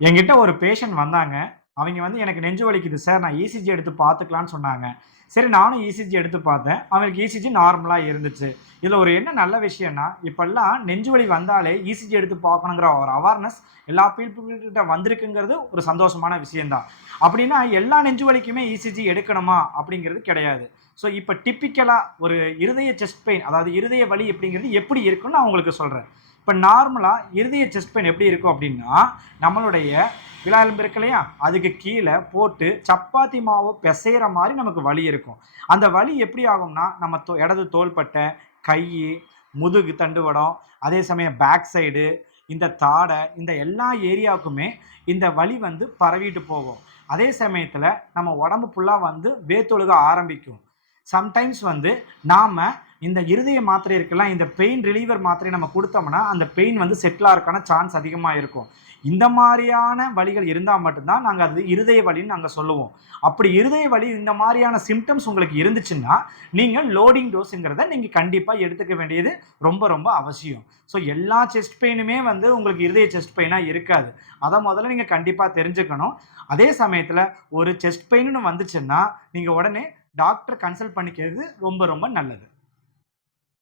என்கிட்ட ஒரு பேஷண்ட் வந்தாங்க. அவைங்க வந்து எனக்கு நெஞ்சு வலிக்குது சார். நான் இசிஜி எடுத்து பார்த்துக்கலான்னு சொன்னாங்க. சரி நானும் இசிஜி எடுத்து பார்த்தேன். அவங்களுக்கு இசிஜி நார்மலா இருந்துச்சு. இதுல ஒரு என்ன நல்ல விஷயம்னா, இப்பல்லாம் நெஞ்சு வலி வந்தாலே இசிஜி எடுத்து பார்க்கணுங்கிற ஒரு அவேர்னஸ் எல்லா பீப்பிள் கிட்ட வந்திருக்குங்கிறது ஒரு சந்தோஷமான விஷயம் தான். அப்படின்னா எல்லா நெஞ்சு வலிக்குமே இசிஜி எடுக்கணுமா? அப்படிங்கிறது கிடையாது. ஸோ இப்ப டிப்பிக்கலா ஒரு இருதய செஸ்ட் பெயின் அதாவது இருதய வலி அப்படிங்கிறது எப்படி இருக்குன்னு நான் உங்களுக்கு சொல்றேன். இப்ப நார்மலா இருதய செஸ்ட் பெயின் எப்படி இருக்கும் அப்படின்னா, நம்மளுடைய விலா எலும்பு இருக்கு இல்லையா? அதுக்கு கீழ போட்டு சப்பாத்தி மாவு பிசையிற மாரி நமக்கு வலி இருக்கும். அந்த வலி எப்படி ஆகும்னா, நம்ம இடது தோள்பட்டை, கையி, முதுகு தண்டுவடம், அதே சமயம் பேக் சைடு, இந்த தாடை, இந்த எல்லா ஏரியாவுக்குமே இந்த வலி வந்து பரவிட்டு போகும். அதே சமயத்துல நம்ம உடம்பு ஃபுல்லா வந்து வேர்த்தொழுக ஆரம்பிக்கும். சம்டைம்ஸ் வந்து நாம இந்த இருதய மாத்திரை இருக்குல்ல, இந்த பெயின் ரிலீவர் மாத்திரை நம்ம குடுத்தோம்னா, அந்த பெயின் வந்து செட்டில் ஆறதுக்கான சான்ஸ் அதிகமா இருக்கும். இந்த மாரியான வலிகள் இருந்தா மட்டும் தான் நாங்க அது இருதய வலின்னு நாங்க சொல்லுவோம். அப்படி இருதய வலி இந்த மாரியான சிம்ப்டம்ஸ் உங்களுக்கு இருந்துச்சுன்னா, நீங்க லோடிங் டோஸ்ங்கிறத நீங்க கண்டிப்பா எடுத்துக்க வேண்டியது ரொம்ப ரொம்ப அவசியம். ஸோ எல்லா செஸ்ட் பெயினுமே வந்து உங்களுக்கு இருதய செஸ்ட் பெயினா இருக்காது. அத முதல்ல நீங்க கண்டிப்பா தெரிஞ்சுக்கணும். அதே சமயத்துல ஒரு செஸ்ட் பெயின்னு வந்துச்சுன்னா, நீங்க உடனே டாக்டர கன்சல்ட் பண்ணிக்கிறது ரொம்ப ரொம்ப நல்லது.